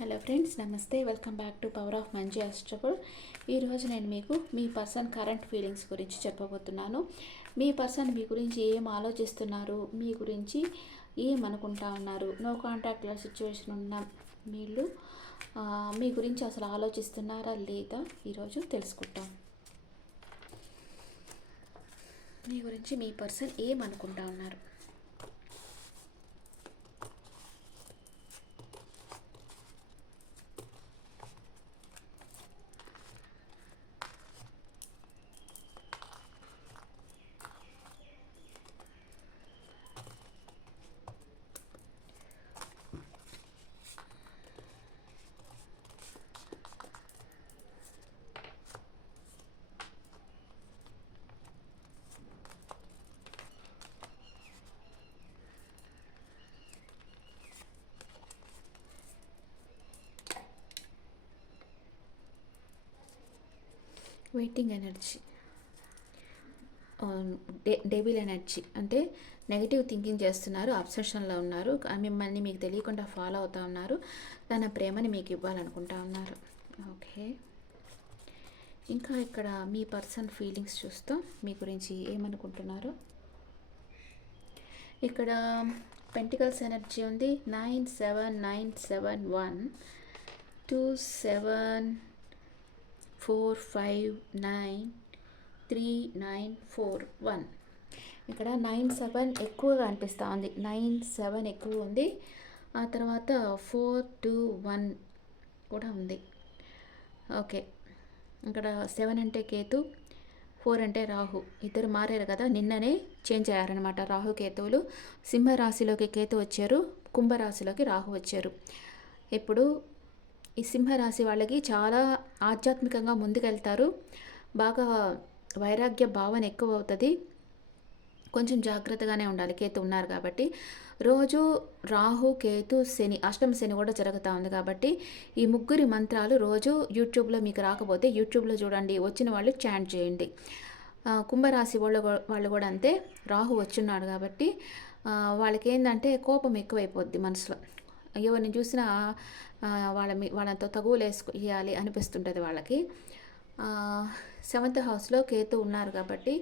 Hello friends నమస్తే. Welcome back to power of మంచి అస్ట్రబుల్ ఈరోజు నేను మీకు మీ పర్సన్ కరెంట్ ఫీలింగ్స్ గురించి చెప్పబోతున్నాను. మీ పర్సన్ మీ గురించి ఏం ఆలోచిస్తున్నారు? మీ గురించి ఏం అనుకుంటా ఉన్నారు? నో కాంటాక్ట్లో సిచ్యువేషన్ ఉన్న వీళ్ళు మీ గురించి అసలు ఆలోచిస్తున్నారా లేదా ఈరోజు తెలుసుకుంటాం. మీ గురించి మీ పర్సన్ ఏం అనుకుంటా ఉన్నారు? Waiting energy the devil energy అంటే నెగిటివ్ థింకింగ్ చేస్తున్నారు అబ్సెషన్లో ఉన్నారు మిమ్మల్ని మీకు తెలియకుండా ఫాలో అవుతా ఉన్నారు తన ప్రేమని మీకు ఇవ్వాలనుకుంటా ఉన్నారు. ఓకే ఇంకా ఇక్కడ మీ పర్సన్ ఫీలింగ్స్ చూస్తూ మీ గురించి ఏమనుకుంటున్నారు? ఇక్కడ పెంటికల్స్ ఎనర్జీ ఉంది. Nine seven nine seven one two seven four five nine three nine four one. ఇక్కడ నైన్ సెవెన్ ఎక్కువగా అనిపిస్తూ ఉంది నైన్ సెవెన్ ఎక్కువ ఉంది. ఆ తర్వాత ఫోర్ టూ వన్ కూడా ఉంది. ఓకే. ఇక్కడ సెవెన్ అంటే కేతు ఫోర్ అంటే రాహు. ఇద్దరు మారారు కదా నిన్ననే చేంజ్ అయ్యారనమాట రాహు కేతువులు. సింహరాశిలోకి కేతు వచ్చారు కుంభరాశిలోకి రాహు వచ్చారు. ఇప్పుడు ఈ సింహరాశి వాళ్ళకి చాలా ఆధ్యాత్మికంగా ముందుకెళ్తారు. బాగా వైరాగ్య భావన ఎక్కువ అవుతుంది కొంచెం జాగ్రత్తగానే ఉండాలి. కేతు ఉన్నారు కాబట్టి. రోజు రాహు కేతు శని అష్టమ శని కూడా జరుగుతూ ఉంది కాబట్టి ఈ ముగ్గురి మంత్రాలు రోజు యూట్యూబ్లో మీకు రాకపోతే యూట్యూబ్లో చూడండి. వచ్చిన వాళ్ళు చాంట్ చేయండి. కుంభరాశి వాళ్ళు వాళ్ళు కూడా అంతే. రాహు వచ్చున్నాడు కాబట్టి వాళ్ళకి ఏంటంటే కోపం ఎక్కువైపోద్ది మనసులో. ఎవరిని చూసినా వాళ్ళ మీ వాళ్ళతో తగువులు వేసుకు ఇవ్వాలి అనిపిస్తుంటుంది వాళ్ళకి. సెవెంత్ హౌస్లో కేతు ఉన్నారు కాబట్టి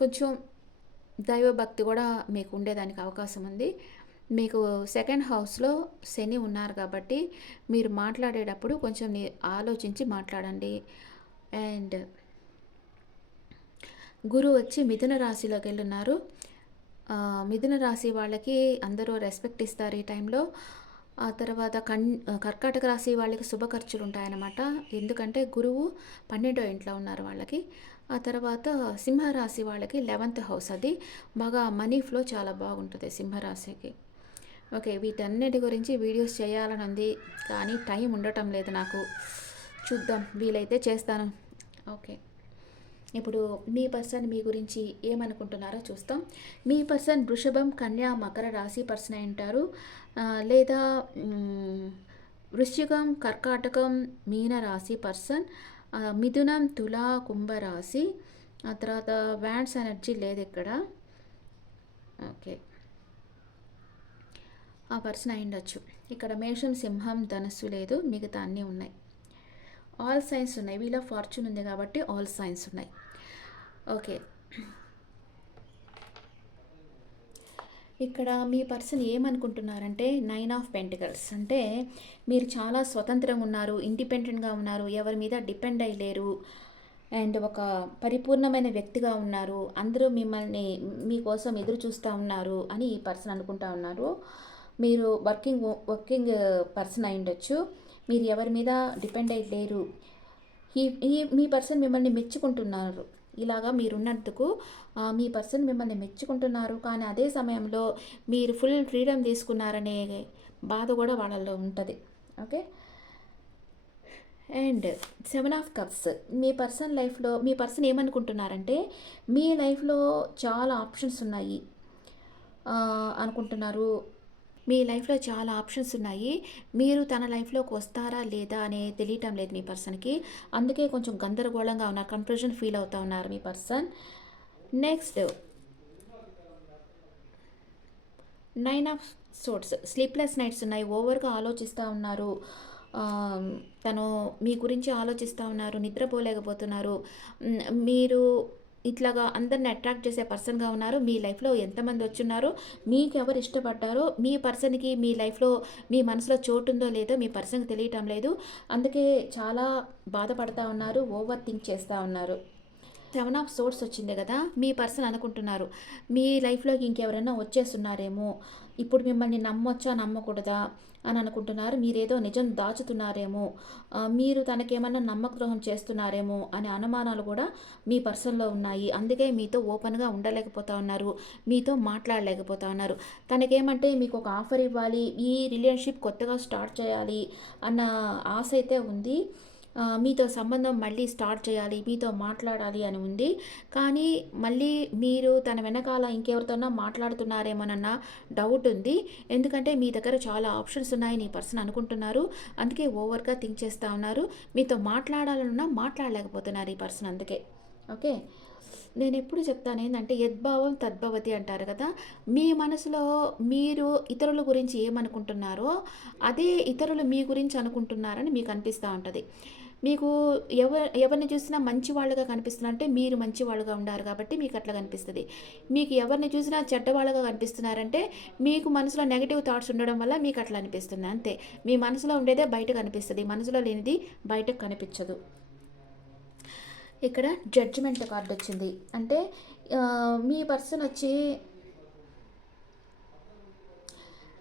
కొంచెం దైవభక్తి కూడా మీకు ఉండేదానికి అవకాశం ఉంది. మీకు సెకండ్ హౌస్లో శని ఉన్నారు కాబట్టి మీరు మాట్లాడేటప్పుడు కొంచెం ఆలోచించి మాట్లాడండి. అండ్ గురువు వచ్చి మిథున రాశిలోకి వెళ్ళున్నారు. మిథున రాశి వాళ్ళకి అందరూ రెస్పెక్ట్ ఇస్తారు ఈ టైంలో ఆ తర్వాత కన్ కర్కాటక రాశి వాళ్ళకి శుభ ఖర్చులు ఉంటాయన్నమాట. ఎందుకంటే గురువు పన్నెండో ఇంట్లో ఉన్నారు వాళ్ళకి. ఆ తర్వాత సింహరాశి వాళ్ళకి లెవెంత్ హౌస్ అది. బాగా మనీ ఫ్లో చాలా బాగుంటుంది సింహరాశికి. ఓకే వీటన్నిటి గురించి వీడియోస్ చేయాలని ఉంది కానీ టైం ఉండటం లేదు నాకు. చూద్దాం వీలైతే చేస్తాను. ఓకే. ఇప్పుడు మీ పర్సన్ మీ గురించి ఏమనుకుంటున్నారో చూస్తాం. మీ పర్సన్ వృషభం కన్యా మకర రాశి పర్సన్ అయి ఉంటారు. లేదా వృశ్చికం కర్కాటకం మీన రాశి పర్సన్ మిథునం తుల కుంభ రాశి ఆ తర్వాత వ్యాండ్స్ ఎనర్జీ లేదు ఇక్కడ. ఓకే. ఆ పర్సన్ అయి ఉండొచ్చు. ఇక్కడ మేషం సింహం ధనస్సు లేదు మిగతా అన్నీ ఉన్నాయి. ఆల్ సైన్స్ ఉన్నాయి. వీళ్ళ ఫార్చ్యూన్ ఉంది కాబట్టి ఆల్ సైన్స్ ఉన్నాయి. ఓకే. ఇక్కడ మీ పర్సన్ ఏమనుకుంటున్నారంటే నైన్ ఆఫ్ పెంటికల్స్ అంటే మీరు చాలా స్వతంత్రంగా ఉన్నారు ఇండిపెండెంట్గా ఉన్నారు ఎవరి మీద డిపెండ్ అయ్యలేరు అండ్ ఒక పరిపూర్ణమైన వ్యక్తిగా ఉన్నారు అందరూ మిమ్మల్ని మీకోసం ఎదురు చూస్తూ ఉన్నారు అని ఈ పర్సన్ అనుకుంటా ఉన్నారు. మీరు వర్కింగ్ వర్కింగ్ పర్సన్ అయి ఉండొచ్చు. మీరు ఎవరి మీద డిపెండ్ అయ్యి లేరు. ఈ ఈ మీ పర్సన్ మిమ్మల్ని మెచ్చుకుంటున్నారు. ఇలాగా మీరున్నందుకు మీ పర్సన్ మిమ్మల్ని మెచ్చుకుంటున్నారు. కానీ అదే సమయంలో మీరు ఫుల్ ఫ్రీడమ్ తీసుకున్నారనే బాధ కూడా వాళ్ళల్లో ఉంటుంది. Okay? And seven of cups. Me person లైఫ్లో మీ పర్సన్ ఏమనుకుంటున్నారంటే మీ లైఫ్లో చాలా ఆప్షన్స్ ఉన్నాయి అనుకుంటున్నారు. మీ లైఫ్లో చాలా ఆప్షన్స్ ఉన్నాయి. మీరు తన లైఫ్లోకి వస్తారా లేదా అనే తెలియటం లేదు మీ పర్సన్కి. అందుకే కొంచెం గందరగోళంగా ఉన్నారు కన్ఫ్యూజన్ ఫీల్ అవుతూ ఉన్నారు మీ person. Next nine of swords sleepless nights ఉన్నాయి. ఓవర్గా ఆలోచిస్తూ ఉన్నారు. తను మీ గురించి ఆలోచిస్తూ ఉన్నారు నిద్రపోలేకపోతున్నారు. మీరు ఇట్లాగా అందరిని అట్రాక్ట్ చేసే పర్సన్గా ఉన్నారు. మీ లైఫ్లో ఎంతమంది వచ్చున్నారో? మీకు ఎవరు ఇష్టపడ్డారో? మీ పర్సన్కి మీ లైఫ్లో మీ మనసులో చోటు ఉందో లేదో మీ పర్సన్కి తెలియటం లేదు. అందుకే చాలా బాధపడతా ఉన్నారు ఓవర్ థింక్ చేస్తూ ఉన్నారు. సెవెన్ ఆఫ్ సోర్స్ వచ్చింది కదా మీ పర్సన్ అనుకుంటున్నారు. మీ లైఫ్లోకి ఇంకెవరైనా వచ్చేస్తున్నారేమో? ఇప్పుడు మిమ్మల్ని నమ్మొచ్చా? నమ్మకూడదా? అని అనుకుంటున్నారు. మీరేదో నిజం దాచుతున్నారేమో. మీరు తనకేమన్నా నమ్మకద్రోహం చేస్తున్నారేమో అనే అనుమానాలు కూడా మీ పర్సన్లో ఉన్నాయి. అందుకే మీతో ఓపెన్గా ఉండలేకపోతా ఉన్నారు. మీతో మాట్లాడలేకపోతా ఉన్నారు. తనకేమంటే మీకు ఒక ఆఫర్ ఇవ్వాలి ఈ రిలేషన్షిప్ కొత్తగా స్టార్ట్ చేయాలి అన్న ఆశ అయితే ఉంది. మీతో సంబంధం మళ్ళీ స్టార్ట్ చేయాలి మీతో మాట్లాడాలి అని ఉంది. కానీ మళ్ళీ మీరు తన వెనకాల ఇంకెవరితోనో మాట్లాడుతున్నారేమోనన్న డౌట్ ఉంది. ఎందుకంటే మీ దగ్గర చాలా ఆప్షన్స్ ఉన్నాయని ఈ పర్సన్ అనుకుంటున్నారు. అందుకే ఓవర్గా థింక్ చేస్తూ ఉన్నారు. మీతో మాట్లాడాలన్నా మాట్లాడలేకపోతున్నారు ఈ పర్సన్ అందుకే. ఓకే? నేను ఎప్పుడు చెప్తాను ఏంటంటే యద్భావం తద్భవతి అంటారు కదా. మీ మనసులో మీరు ఇతరుల గురించి ఏమనుకుంటున్నారో అదే ఇతరులు మీ గురించి అనుకుంటున్నారని మీకు అనిపిస్తూ ఉంటుంది. మీకు ఎవరు ఎవరిని చూసినా మంచి వాళ్ళుగా కనిపిస్తున్నారంటే మీరు మంచి వాళ్ళుగా ఉన్నారు కాబట్టి మీకు అట్లా కనిపిస్తుంది. మీకు ఎవరిని చూసినా చెడ్డవాళ్ళుగా కనిపిస్తున్నారంటే మీకు మనసులో నెగిటివ్ థాట్స్ ఉండడం వల్ల మీకు అట్లా అనిపిస్తుంది అంతే. మీ మనసులో ఉండేదే బయట కనిపిస్తుంది మనసులో లేనిది బయటకు కనిపించదు. ఇక్కడ జడ్జిమెంట్ కార్డు వచ్చింది. అంటే మీ పర్సన్ వచ్చి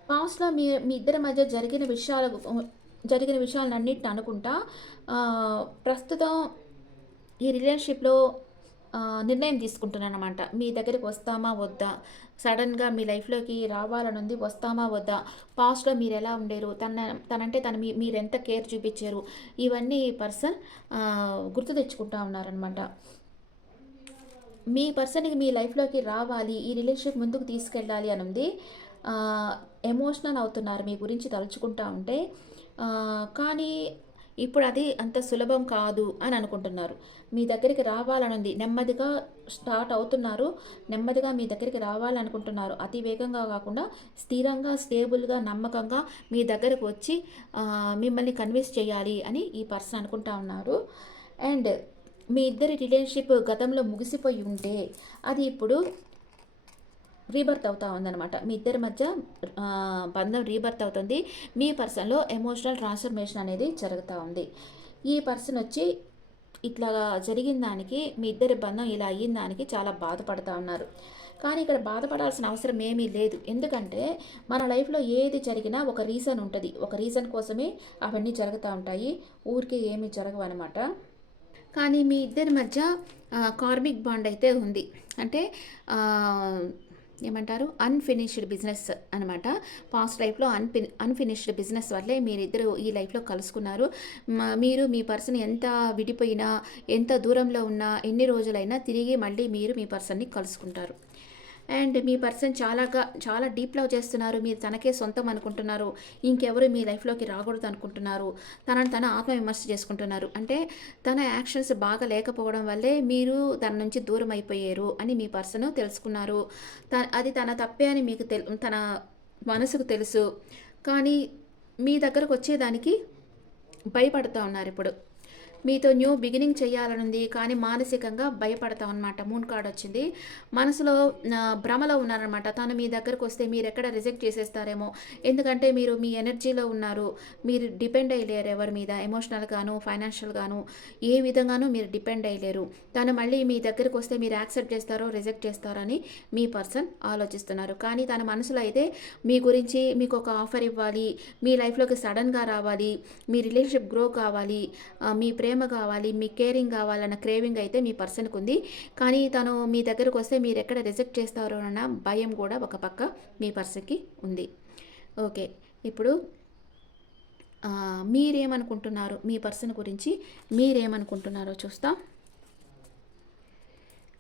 పాస్ట్లో మీ మీ ఇద్దరి మధ్య జరిగిన విషయాల జరిగిన విషయాలన్నిటిని అనుకుంటా ప్రస్తుతం ఈ రిలేషన్షిప్లో నిర్ణయం తీసుకుంటున్నాను అనమాట మీ దగ్గరికి వస్తామా వద్దా? సడన్గా మీ లైఫ్లోకి రావాలని ఉంది వస్తామా వద్దా? పాస్ట్లో మీరు ఎలా ఉండేరు? తన తనంటే తన మీ మీరు ఎంత కేర్ చూపించారు? ఇవన్నీ పర్సన్ గుర్తు తెచ్చుకుంటా ఉన్నారనమాట మీ పర్సన్కి మీ లైఫ్లోకి రావాలి ఈ రిలేషన్షిప్ ముందుకు తీసుకెళ్ళాలి అని ఉంది ఎమోషనల్ అవుతున్నారు. మీ గురించి తలుచుకుంటా ఉంటే కానీ ఇప్పుడు అది అంత సులభం కాదు అని అనుకుంటున్నారు. మీ దగ్గరికి రావాలని ఉంది నెమ్మదిగా స్టార్ట్ అవుతున్నారు నెమ్మదిగా మీ దగ్గరికి రావాలనుకుంటున్నారు. అతి వేగంగా కాకుండా స్థిరంగా స్టేబుల్గా నమ్మకంగా మీ దగ్గరకు వచ్చి మిమ్మల్ని కన్విన్స్ చేయాలి అని ఈ పర్సన్ అనుకుంటా ఉన్నారు. అండ్ మీ ఇద్దరి రిలేషన్షిప్ గతంలో ముగిసిపోయి ఉంటే అది ఇప్పుడు రీబర్త్ అవుతా ఉందన్నమాట. మీ ఇద్దరి మధ్య బంధం రీబర్త్ అవుతుంది. మీ పర్సన్లో ఎమోషనల్ ట్రాన్స్ఫర్మేషన్ అనేది జరుగుతూ ఉంది. ఈ పర్సన్ వచ్చి ఇట్లా జరిగిన దానికి మీ ఇద్దరి బంధం ఇలా అయిన దానికి చాలా బాధపడతా ఉన్నారు. కానీ ఇక్కడ బాధపడాల్సిన అవసరం ఏమీ లేదు. ఎందుకంటే మన లైఫ్లో ఏది జరిగినా ఒక రీజన్ ఉంటుంది. ఒక రీజన్ కోసమే అవన్నీ జరుగుతూ ఉంటాయి. ఊరికే ఏమీ జరగవు అనమాట కానీ మీ ఇద్దరి మధ్య కార్మిక్ బాండ్ అయితే ఉంది. అంటే ఏమంటారు? అన్ఫినిష్డ్ బిజినెస్ అనమాట. పాస్ట్ లైఫ్లో అన్ఫి అన్ఫినిష్డ్ బిజినెస్ వల్లే మీరిద్దరు ఈ లైఫ్లో కలుసుకున్నారు. మీరు మీ పర్సన్ ఎంత విడిపోయినా ఎంత దూరంలో ఉన్నా ఎన్ని రోజులైనా తిరిగి మళ్ళీ మీరు మీ పర్సన్ని కలుసుకుంటారు. అండ్ మీ పర్సన్ చాలాగా చాలా డీప్ లవ్ చేస్తున్నారు. మీరు తనకే సొంతం అనుకుంటున్నారు. ఇంకెవరు మీ లైఫ్లోకి రాకూడదు అనుకుంటున్నారు. తనను తన ఆత్మవిమర్శ చేసుకుంటున్నారు. అంటే తన యాక్షన్స్ బాగా లేకపోవడం వల్లే మీరు తన నుంచి దూరం అయిపోయారు అని మీ పర్సన్ తెలుసుకున్నారు. త అది తన తప్పే అని మీకు తెల్ తన మనసుకు తెలుసు. కానీ మీ దగ్గరకు వచ్చేదానికి భయపడుతూ ఉన్నారు ఇప్పుడు. మీతో న్యూ బిగినింగ్ చేయాలనుంది కానీ మానసికంగా భయపడతాం అనమాట మూన్ కార్డ్ వచ్చింది. మనసులో భ్రమలో ఉన్నారనమాట తను మీ దగ్గరకు వస్తే మీరు ఎక్కడ రిజెక్ట్ చేసేస్తారేమో. ఎందుకంటే మీరు మీ ఎనర్జీలో ఉన్నారు. మీరు డిపెండ్ అయ్యలేరు ఎవరి మీద. ఎమోషనల్ గాను ఫైనాన్షియల్ గాను ఏ విధంగానూ మీరు డిపెండ్ అయ్యలేరు. తను మళ్ళీ మీ దగ్గరకు వస్తే మీరు యాక్సెప్ట్ చేస్తారో రిజెక్ట్ చేస్తారో అని మీ పర్సన్ ఆలోచిస్తున్నారు. కానీ తన మనసులో అయితే మీ గురించి మీకు ఒక ఆఫర్ ఇవ్వాలి. మీ లైఫ్లోకి సడన్గా రావాలి. మీ రిలేషన్షిప్ గ్రో కావాలి. మీ ప్రే ప్రేమ కావాలి మీ కేరింగ్ కావాలన్న క్రేవింగ్ అయితే మీ పర్సన్కి ఉంది. కానీ తను మీ దగ్గరకు వస్తే మీరు ఎక్కడ రిజెక్ట్ చేస్తారో అన్న భయం కూడా ఒక పక్క మీ పర్సన్కి ఉంది. ఓకే. ఇప్పుడు మీరేమనుకుంటున్నారు? మీ పర్సన్ గురించి మీరేమనుకుంటున్నారో చూస్తాం.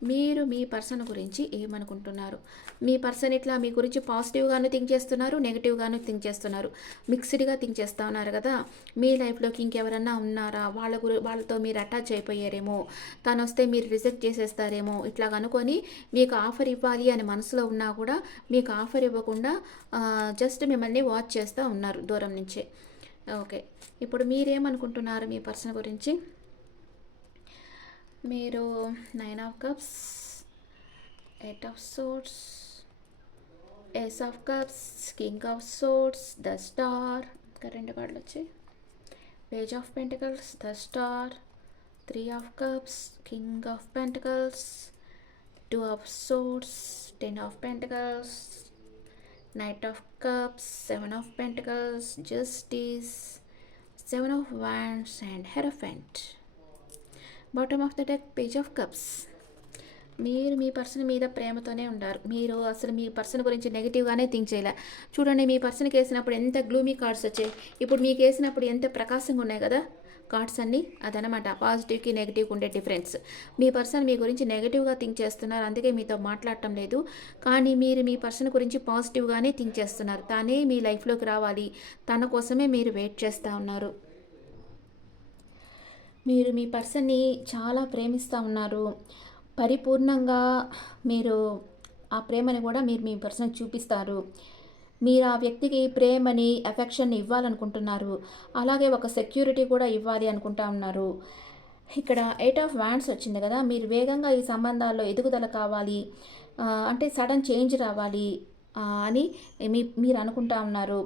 మీరు మీ పర్సన్ గురించి ఏమనుకుంటున్నారు? మీ పర్సన్ ఇట్లా మీ గురించి పాజిటివ్గాను థింక్ చేస్తున్నారు నెగిటివ్గాను థింక్ చేస్తున్నారు. మిక్స్డ్గా థింక్ చేస్తూ ఉన్నారు కదా? మీ లైఫ్లోకి ఇంకెవరన్నా ఉన్నారా? వాళ్ళ గురి వాళ్ళతో మీరు అటాచ్ అయిపోయారేమో? తను వస్తే మీరు రిజెక్ట్ చేసేస్తారేమో? ఇట్లా కనుకొని మీకు ఆఫర్ ఇవ్వాలి అని మనసులో ఉన్నా కూడా మీకు ఆఫర్ ఇవ్వకుండా జస్ట్ మిమ్మల్ని వాచ్ చేస్తూ ఉన్నారు దూరం నుంచే. ఓకే. ఇప్పుడు మీరేమనుకుంటున్నారు మీ పర్సన్ గురించి? మీరు nine of cups eight of swords ace of cups king of swords the star ఇంకా రెండు కార్డులు వచ్చాయి page of pentacles the star three of cups king of pentacles two of swords ten of pentacles Knight of Cups, Seven of Pentacles, Justice, Seven of Wands, and Hierophant. Bottom of the deck page of cups మీరు మీ person మీద ప్రేమతోనే ఉండారు. మీరు అసలు మీ person గురించి నెగిటివ్గానే think చేయలే. చూడండి మీ పర్సన్కి వేసినప్పుడు ఎంత గ్లూమీ కార్డ్స్ వచ్చాయి. ఇప్పుడు మీకు వేసినప్పుడు ఎంత ప్రకాశంగా ఉన్నాయి కదా? కార్డ్స్ అన్నీ అదనమాట. పాజిటివ్కి నెగిటివ్కి ఉండే డిఫరెన్స్ మీ పర్సన్ మీ గురించి నెగిటివ్గా థింక్ చేస్తున్నారు. అందుకే మీతో మాట్లాడటం లేదు. కానీ మీరు మీ పర్సన్ గురించి పాజిటివ్గానే థింక్ చేస్తున్నారు. తానే మీ లైఫ్లోకి రావాలి. తన కోసమే మీరు వెయిట్ చేస్తూ ఉన్నారు. మీరు మీ పర్సన్ని చాలా ప్రేమిస్తూ ఉన్నారు. పరిపూర్ణంగా మీరు ఆ ప్రేమని కూడా మీరు మీ పర్సన్కి చూపిస్తారు. మీరు ఆ వ్యక్తికి ప్రేమని అఫెక్షన్ ఇవ్వాలనుకుంటున్నారు. అలాగే ఒక సెక్యూరిటీ కూడా ఇవ్వాలి అనుకుంటా ఉన్నారు. ఇక్కడ ఎయిట్ ఆఫ్ వ్యాండ్స్ వచ్చింది కదా మీరు వేగంగా ఈ సంబంధాల్లో ఎదుగుదల కావాలి. అంటే సడన్ చేంజ్ రావాలి అని మీ మీరు అనుకుంటా ఉన్నారు.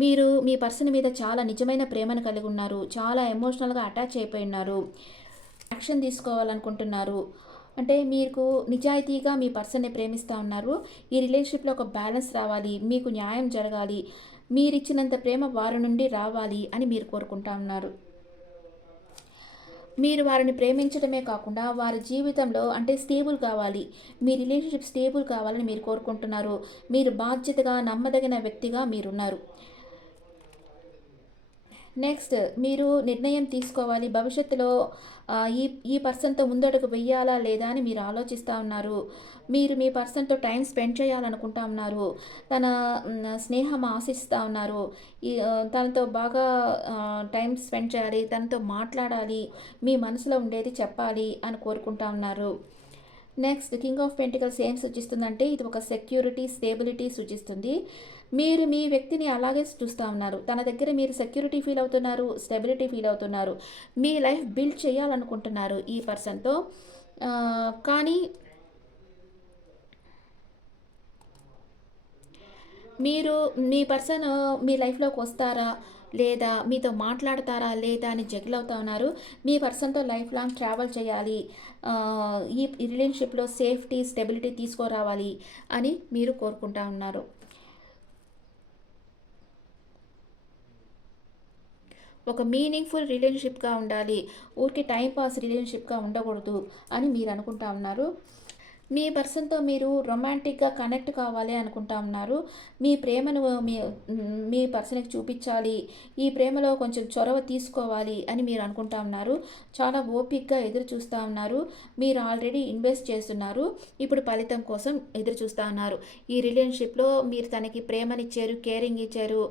మీరు మీ పర్సన్ మీద చాలా నిజమైన ప్రేమను కలిగి ఉన్నారు. చాలా ఎమోషనల్గా అటాచ్ అయిపోయి ఉన్నారు. యాక్షన్ తీసుకోవాలనుకుంటున్నారు. అంటే మీకు నిజాయితీగా మీ పర్సన్ని ప్రేమిస్తూ ఉన్నారు. ఈ రిలేషన్షిప్లో ఒక బ్యాలెన్స్ రావాలి. మీకు న్యాయం జరగాలి. మీరు ఇచ్చినంత ప్రేమ వారి నుండి రావాలి అని మీరు కోరుకుంటా ఉన్నారు. మీరు వారిని ప్రేమించడమే కాకుండా వారి జీవితంలో అంటే స్టేబుల్ కావాలి. మీ రిలేషన్షిప్ స్టేబుల్ కావాలని మీరు కోరుకుంటున్నారు. మీరు బాధ్యతగా నమ్మదగిన వ్యక్తిగా మీరున్నారు. నెక్స్ట్ మీరు నిర్ణయం తీసుకోవాలి. భవిష్యత్తులో ఈ ఈ పర్సన్తో ముందడుగు వెయ్యాలా లేదా అని మీరు ఆలోచిస్తూ ఉన్నారు. మీరు మీ పర్సన్తో టైం స్పెండ్ చేయాలనుకుంటా ఉన్నారు. తన స్నేహం ఆశిస్తూ ఉన్నారు. ఈ తనతో బాగా టైం స్పెండ్ చేయాలి తనతో మాట్లాడాలి మీ మనసులో ఉండేది చెప్పాలి అని కోరుకుంటా ఉన్నారు. నెక్స్ట్ కింగ్ ఆఫ్ పెంటికల్స్ ఏం సూచిస్తుందంటే ఇది ఒక సెక్యూరిటీ స్టేబిలిటీ సూచిస్తుంది. మీరు మీ వ్యక్తిని అలాగే చూస్తూ ఉన్నారు. తన దగ్గర మీరు సెక్యూరిటీ ఫీల్ అవుతున్నారు స్టెబిలిటీ ఫీల్ అవుతున్నారు. మీ లైఫ్ బిల్డ్ చేయాలనుకుంటున్నారు ఈ పర్సన్తో కానీ మీరు మీ పర్సన్ మీ లైఫ్లోకి వస్తారా? లేదా మీతో మాట్లాడతారా? లేదా అని జగిల్ అవుతా ఉన్నారు. మీ పర్సన్తో లైఫ్ లాంగ్ ట్రావెల్ చేయాలి. ఈ రిలేషన్షిప్లో సేఫ్టీ స్టెబిలిటీ తీసుకురావాలి అని మీరు కోరుకుంటా ఉన్నారు. ఒక మీనింగ్ఫుల్ రిలేషన్షిప్గా ఉండాలి. ఊరికి టైంపాస్ రిలేషన్షిప్గా ఉండకూడదు అని మీరు అనుకుంటా ఉన్నారు. మీ పర్సన్తో మీరు రొమాంటిక్గా కనెక్ట్ కావాలి అనుకుంటా ఉన్నారు. మీ ప్రేమను మీ మీ పర్సన్కి చూపించాలి. ఈ ప్రేమలో కొంచెం చొరవ తీసుకోవాలి అని మీరు అనుకుంటా ఉన్నారు. చాలా ఓపిక్గా ఎదురు చూస్తూ ఉన్నారు. మీరు ఆల్రెడీ ఇన్వెస్ట్ చేస్తున్నారు. ఇప్పుడు ఫలితం కోసం ఎదురు చూస్తూ ఉన్నారు. ఈ రిలేషన్షిప్లో మీరు తనకి ప్రేమనిచ్చారు కేరింగ్ ఇచ్చారు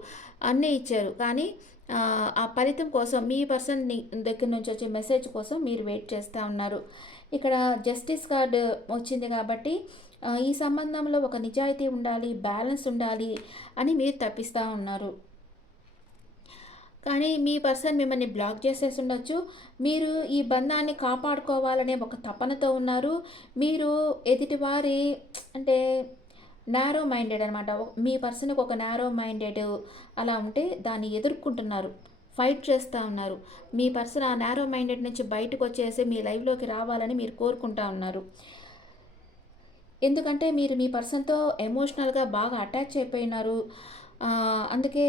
అన్నీ ఇచ్చారు. కానీ ఆ, ఫలితం కోసం మీ పర్సన్ దగ్గర నుంచి వచ్చే మెసేజ్ కోసం మీరు వెయిట్ చేస్తూ ఉన్నారు. ఇక్కడ జస్టిస్ కార్డు వచ్చింది కాబట్టి ఈ సంబంధంలో ఒక నిజాయితీ ఉండాలి బ్యాలెన్స్ ఉండాలి అని మీరు తప్పిస్తూ ఉన్నారు. కానీ మీ పర్సన్ మిమ్మల్ని బ్లాక్ చేసేసి ఉండొచ్చు. మీరు ఈ బంధాన్ని కాపాడుకోవాలనే ఒక తపనతో ఉన్నారు. మీరు ఎదుటివారి అంటే నారో మైండెడ్ అనమాట మీ పర్సన్కి ఒక నారో మైండెడ్ అలా ఉంటే దాన్ని ఎదుర్కొంటున్నారు ఫైట్ చేస్తూ ఉన్నారు. మీ పర్సన్ ఆ నారో మైండెడ్ నుంచి బయటకు వచ్చేసి మీ లైఫ్లోకి రావాలని మీరు కోరుకుంటా ఉన్నారు. ఎందుకంటే మీరు మీ పర్సన్తో ఎమోషనల్గా బాగా అటాచ్ అయిపోయినారు. అందుకే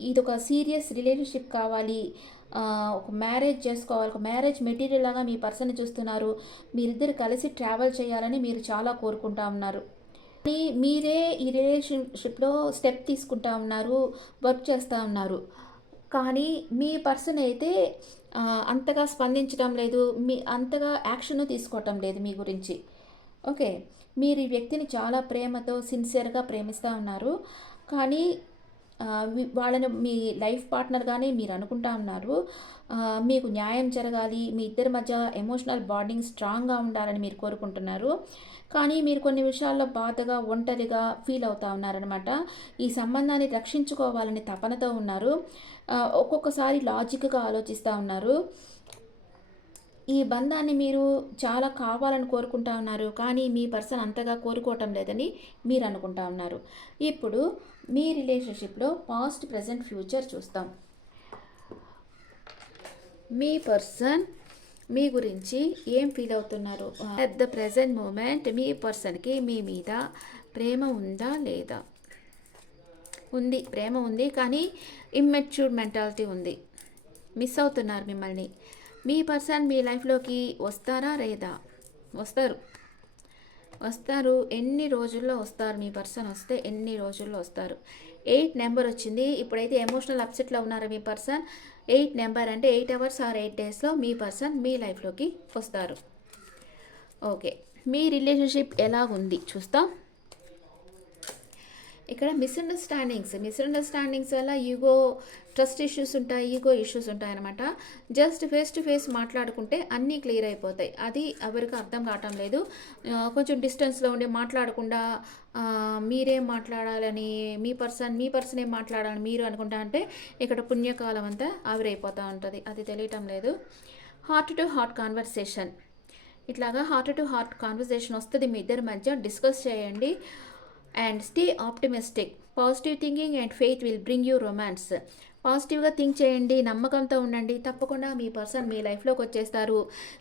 ఇది ఒక సీరియస్ రిలేషన్షిప్ కావాలి. ఒక మ్యారేజ్ చేసుకోవాలి. ఒక మ్యారేజ్ మెటీరియల్ లాగా మీ పర్సన్ చూస్తున్నారు. మీరిద్దరు కలిసి ట్రావెల్ చేయాలని మీరు చాలా కోరుకుంటా ఉన్నారు. మీరే ఈ రిలేషన్షిప్లో స్టెప్ తీసుకుంటా ఉన్నారు వర్క్ చేస్తూ ఉన్నారు. కానీ మీ పర్సన్ అయితే అంతగా స్పందించడం లేదు మీ అంతగా యాక్షన్ తీసుకోవటం లేదు మీ గురించి. ఓకే. మీరు ఈ వ్యక్తిని చాలా ప్రేమతో సిన్సియర్గా ప్రేమిస్తూ ఉన్నారు. కానీ వాళ్ళని మీ లైఫ్ పార్ట్నర్గానే మీరు అనుకుంటా ఉన్నారు. మీకు న్యాయం జరగాలి మీ ఇద్దరి మధ్య ఎమోషనల్ బాండింగ్ స్ట్రాంగ్గా ఉండాలని మీరు కోరుకుంటున్నారు. కానీ మీరు కొన్ని విషయాల్లో బాధగా ఒంటరిగా ఫీల్ అవుతా ఉన్నారనమాట ఈ సంబంధాన్ని రక్షించుకోవాలని తపనతో ఉన్నారు. ఒక్కొక్కసారి లాజిక్గా ఆలోచిస్తూ ఉన్నారు. ఈ బంధాన్ని మీరు చాలా కావాలని కోరుకుంటా ఉన్నారు కానీ మీ పర్సన్ అంతగా కోరుకోవటం లేదని మీరు అనుకుంటా ఉన్నారు. ఇప్పుడు మీ రిలేషన్షిప్లో పాస్ట్ ప్రజెంట్ ఫ్యూచర్ చూస్తాం. మీ పర్సన్ మీ గురించి ఏం ఫీల్ అవుతున్నారు? అట్ ద ప్రజెంట్ మూమెంట్ మీ పర్సన్కి మీ మీద ప్రేమ ఉందా లేదా? ఉంది ప్రేమ ఉంది కానీ ఇమ్మెచ్యూర్ మెంటాలిటీ ఉంది. మిస్ అవుతున్నారు మిమ్మల్ని. మీ పర్సన్ మీ లైఫ్లోకి వస్తారా లేదా? వస్తారు. వస్తారు. ఎన్ని రోజుల్లో వస్తారు? మీ పర్సన్ వస్తే ఎన్ని రోజుల్లో వస్తారు? ఎయిట్ నెంబర్ వచ్చింది. ఇప్పుడైతే ఎమోషనల్ అప్సెట్లో ఉన్నారు మీ పర్సన్? ఎయిట్ నెంబర్ అంటే ఎయిట్ అవర్స్ ఆర్ ఎయిట్ డేస్లో మీ పర్సన్ మీ లైఫ్లోకి వస్తారు. ఓకే. మీ రిలేషన్షిప్ ఎలా ఉంది? చూస్తాం. ఇక్కడ మిస్అండర్స్టాండింగ్స్ మిస్అండర్స్టాండింగ్స్ వల్ల ఈగో ట్రస్ట్ ఇష్యూస్ ఉంటాయి ఈగో ఇష్యూస్ ఉంటాయి అనమాట జస్ట్ ఫేస్ టు ఫేస్ మాట్లాడుకుంటే అన్నీ క్లియర్ అయిపోతాయి. అది ఎవరికి అర్థం కావటం లేదు. కొంచెం డిస్టెన్స్లో ఉండి మాట్లాడకుండా మీరేం మాట్లాడాలని మీ పర్సన్ మీ పర్సన్ ఏం మాట్లాడాలని మీరు అనుకుంటా అంటే ఇక్కడ పుణ్యకాలం అంతా ఆవిరైపోతూ ఉంటుంది. అది తెలియటం లేదు. హార్ట్ టు హార్ట్ కాన్వర్సేషన్ ఇట్లాగా హార్ట్ టు హార్ట్ కాన్వర్సేషన్ వస్తుంది మీ ఇద్దరి మధ్య. డిస్కస్ చేయండి. and stay optimistic. Positive thinking and faith will bring you romance. పాజిటివ్గా థింక్ చేయండి నమ్మకంతో ఉండండి. తప్పకుండా మీ పర్సన్ మీ లైఫ్లోకి వచ్చేస్తారు.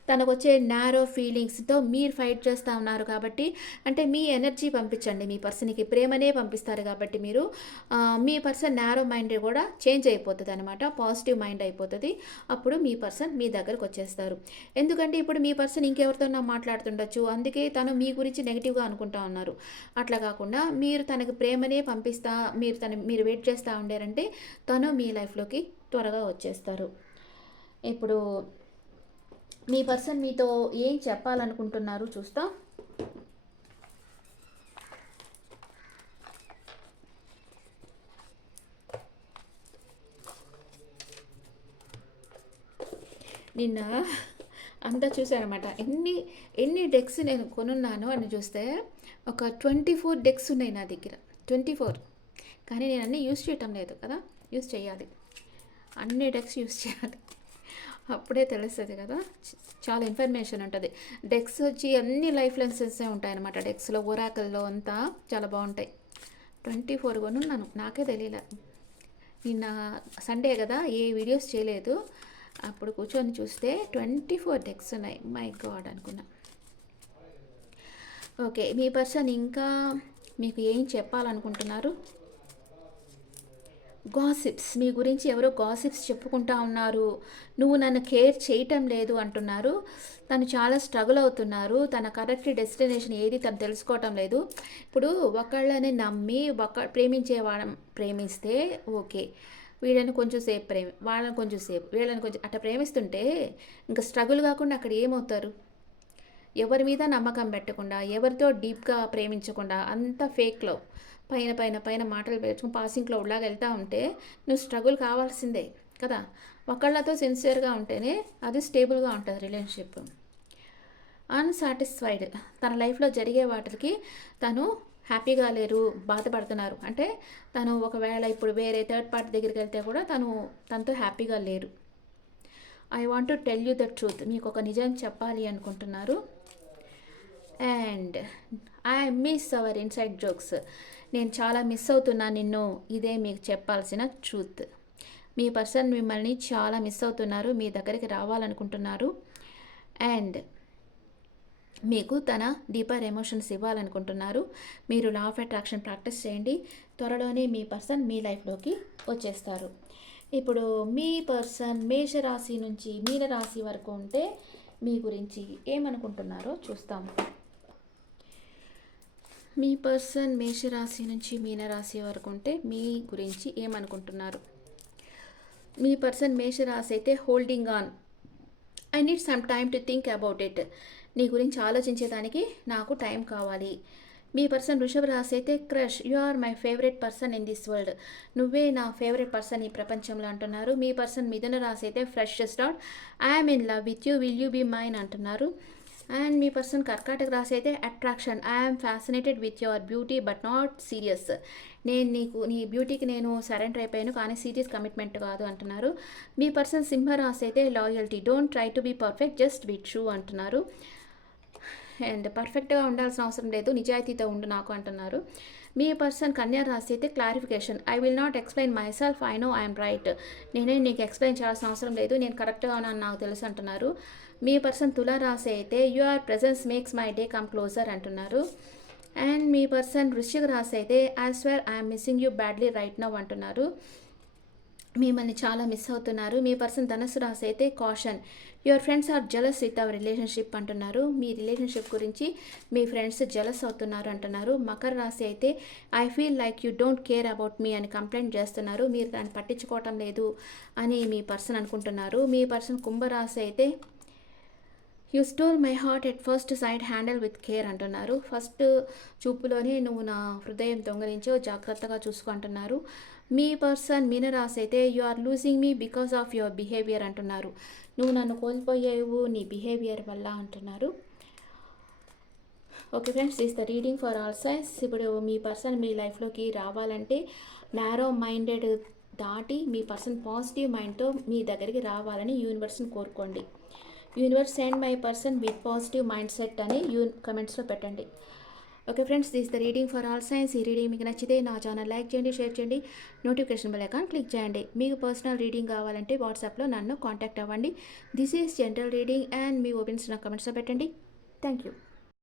తనకు వచ్చే నారో ఫీలింగ్స్తో మీరు ఫైట్ చేస్తూ ఉన్నారు కాబట్టి అంటే మీ ఎనర్జీ పంపించండి. మీ పర్సన్కి ప్రేమనే పంపిస్తారు కాబట్టి మీరు మీ పర్సన్ నారో మైండ్ కూడా చేంజ్ అయిపోతుంది అనమాట పాజిటివ్ మైండ్ అయిపోతుంది. అప్పుడు మీ పర్సన్ మీ దగ్గరకు వచ్చేస్తారు. ఎందుకంటే ఇప్పుడు మీ పర్సన్ ఇంకెవరితోనో మాట్లాడుతుండొచ్చు. అందుకే తను మీ గురించి నెగిటివ్గా అనుకుంటా ఉన్నారు. అట్లా కాకుండా మీరు తనకు ప్రేమనే పంపిస్తా మీరు తను మీరు వెయిట్ చేస్తూ ఉండారంటే తను మీ లైఫ్లోకి త్వరగా వచ్చేస్తారు. ఇప్పుడు మీ పర్సన్ మీతో ఏం చెప్పాలనుకుంటున్నారు చూస్తా. నిన్న అంతా చూశానమాట. ఎన్ని ఎన్ని డెక్స్ నేను కొనున్నాను అని చూస్తే ఒక ట్వంటీ ఫోర్ డెక్స్ ఉన్నాయి నా దగ్గర. Twenty four. కానీ నేను అన్నీ యూస్ చేయటం లేదు కదా. యూస్ చేయాలి. అన్ని డెక్స్ యూస్ చేయాలి. అప్పుడే తెలుస్తుంది కదా చాలా ఇన్ఫర్మేషన్ ఉంటుంది. డెక్స్ వచ్చి అన్ని లైఫ్ లెన్సెస్ ఉంటాయన్నమాట. డెక్స్లో ఒరాకల్లో అంతా చాలా బాగుంటాయి. ట్వంటీ ఫోర్ కొనున్నాను. నాకే తెలియలే. నిన్న సండే కదా ఏ వీడియోస్ చేయలేదు. అప్పుడు కూర్చొని చూస్తే ట్వంటీ ఫోర్ డెక్స్ ఉన్నాయి. మై గాడ్ అనుకున్నా. ఓకే మీ పర్సన్ ఇంకా మీకు ఏం చెప్పాలనుకుంటున్నారు? గాసిప్స్ మీ గురించి ఎవరో గాసిప్స్ చెప్పుకుంటా ఉన్నారు. నువ్వు నన్ను కేర్ చేయటం లేదు అంటున్నారు. తను చాలా స్ట్రగుల్ అవుతున్నారు. తన కరెక్ట్ డెస్టినేషన్ ఏది తను తెలుసుకోవటం లేదు. ఇప్పుడు ఒకళ్ళని నమ్మి ఒక ప్రేమించే వాళ్ళని ప్రేమిస్తే ఓకే. వీళ్ళని కొంచెం సేపు ప్రేమి వాళ్ళని కొంచెం సేపు వీళ్ళని కొంచెం అట్లా ప్రేమిస్తుంటే ఇంకా స్ట్రగుల్ కాకుండా అక్కడ ఏమవుతారు? ఎవరి మీద నమ్మకం పెట్టకుండా ఎవరితో డీప్గా ప్రేమించకుండా అంత ఫేక్లో పైన పైన పైన మాటలు పేర్చుకుని పాసింగ్ క్లౌడ్లాగా వెళ్తూ ఉంటే నువ్వు స్ట్రగుల్ కావాల్సిందే కదా. ఒకళ్ళతో సిన్సియర్గా ఉంటేనే అది స్టేబుల్గా ఉంటుంది రిలేషన్షిప్ అన్సాటిస్ఫైడ్ తన లైఫ్లో జరిగే వాటికి తను హ్యాపీగా లేరు బాధపడుతున్నారు. అంటే తను ఒకవేళ ఇప్పుడు వేరే థర్డ్ పార్టీ దగ్గరికి వెళ్తే కూడా తను తనతో హ్యాపీగా లేరు. I want to tell you the truth మీకు ఒక నిజం చెప్పాలి అనుకుంటున్నారు. And I miss our inside jokes నేను చాలా మిస్ అవుతున్నా నిన్ను. ఇదే మీకు చెప్పాల్సిన ట్రూత్ మీ పర్సన్ మిమ్మల్ని చాలా మిస్ అవుతున్నారు. మీ దగ్గరికి రావాలనుకుంటున్నారు. అండ్ మీకు తన డీపర్ ఎమోషన్స్ ఇవ్వాలనుకుంటున్నారు. మీరు లా ఆఫ్ అట్రాక్షన్ ప్రాక్టీస్ చేయండి. త్వరలోనే మీ పర్సన్ మీ లైఫ్లోకి వచ్చేస్తారు. ఇప్పుడు మీ పర్సన్ మేషరాశి నుంచి మీనరాశి వరకు ఉంటే మీ గురించి ఏమనుకుంటున్నారో చూస్తాం. మీ పర్సన్ మేషరాశి నుంచి మీనరాశి వరకు ఉంటే మీ గురించి ఏమనుకుంటున్నారు? మీ పర్సన్ మేషరాశి అయితే holding on. I need some time to think about it. నీ గురించి ఆలోచించేదానికి నాకు టైం కావాలి. మీ పర్సన్ వృషభ రాశి అయితే crush. You are my favourite person in this world. నువ్వే నా ఫేవరెట్ పర్సన్ ఈ ప్రపంచంలో అంటున్నారు. మీ పర్సన్ మిథున రాశి అయితే fresh start. I'm in love with you. Will you be mine అంటున్నారు. అండ్ మీ పర్సన్ కర్కాటక రాశి అయితే attraction I'm fascinated with your beauty but not serious నేను నీకు నీ బ్యూటీకి నేను సరెండర్ అయిపోయాను కానీ సీరియస్ కమిట్మెంట్ కాదు అంటున్నారు. మీ పర్సన్ సింహ రాశి అయితే loyalty don't try to be perfect just be true అంటున్నారు. అండ్ పర్ఫెక్ట్గా ఉండాల్సిన అవసరం లేదు. నిజాయితీతో ఉండు నాకు అంటున్నారు. మీ పర్సన్ కన్యా రాశి అయితే clarification. I will not explain myself I know I'm right నేనే నీకు ఎక్స్ప్లెయిన్ చేయాల్సిన అవసరం లేదు. నేను కరెక్ట్గా ఉన్నాను నాకు తెలుసు అంటున్నారు. మీ పర్సన్ తులా రాశి అయితే your presence makes my day come closer అంటున్నారు. అండ్ మీ పర్సన్ వృశ్చిక రాశి అయితే as ever I'm missing you badly right now అంటున్నారు. మిమ్మల్ని చాలా మిస్ అవుతున్నారు. మీ పర్సన్ ధనస్సు రాశి అయితే caution your friends are jealous with our relationship అంటున్నారు. మీ రిలేషన్షిప్ గురించి మీ ఫ్రెండ్స్ జలస్ అవుతున్నారు అంటున్నారు. మకర రాశి అయితే I feel like you don't care about me అని కంప్లైంట్ చేస్తున్నారు. మీరు దాన్ని పట్టించుకోవటం లేదు అని మీ పర్సన్ అనుకుంటున్నారు. మీ పర్సన్ కుంభరాశి అయితే you stole my heart at first sight handle with care అంటున్నారు. ఫస్ట్ చూపులోనే నువ్వు నా హృదయం దొంగలించో జాగ్రత్తగా చూసుకుంటున్నారు మీ పర్సన్ మీనరాస్ అయితే you are losing me because of your behaviour అంటున్నారు. నువ్వు నన్ను కోల్పోయావు నీ బిహేవియర్ వల్ల అంటున్నారు. Okay friends is the reading for all signs ఇప్పుడు మీ పర్సన్ మీ లైఫ్లోకి రావాలంటే నారో మైండెడ్ దాటి మీ పర్సన్ పాజిటివ్ మైండ్తో మీ దగ్గరికి రావాలని యూనివర్స్ని కోరుకోండి. Universe send my person with positive mind set అని యూ కమెంట్స్లో పెట్టండి. Okay friends this the reading for all signs. ఈ రీడింగ్ మీకు నచ్చితే నా ఛానల్ లైక్ చేయండి షేర్ చేయండి. నోటిఫికేషన్ బెల్ ఐకాన్ క్లిక్ చేయండి. మీకు పర్సనల్ రీడింగ్ కావాలంటే వాట్సాప్లో నన్ను కాంటాక్ట్ అవ్వండి. This is general reading and me opinions నా కమెంట్స్లో పెట్టండి. Thank you.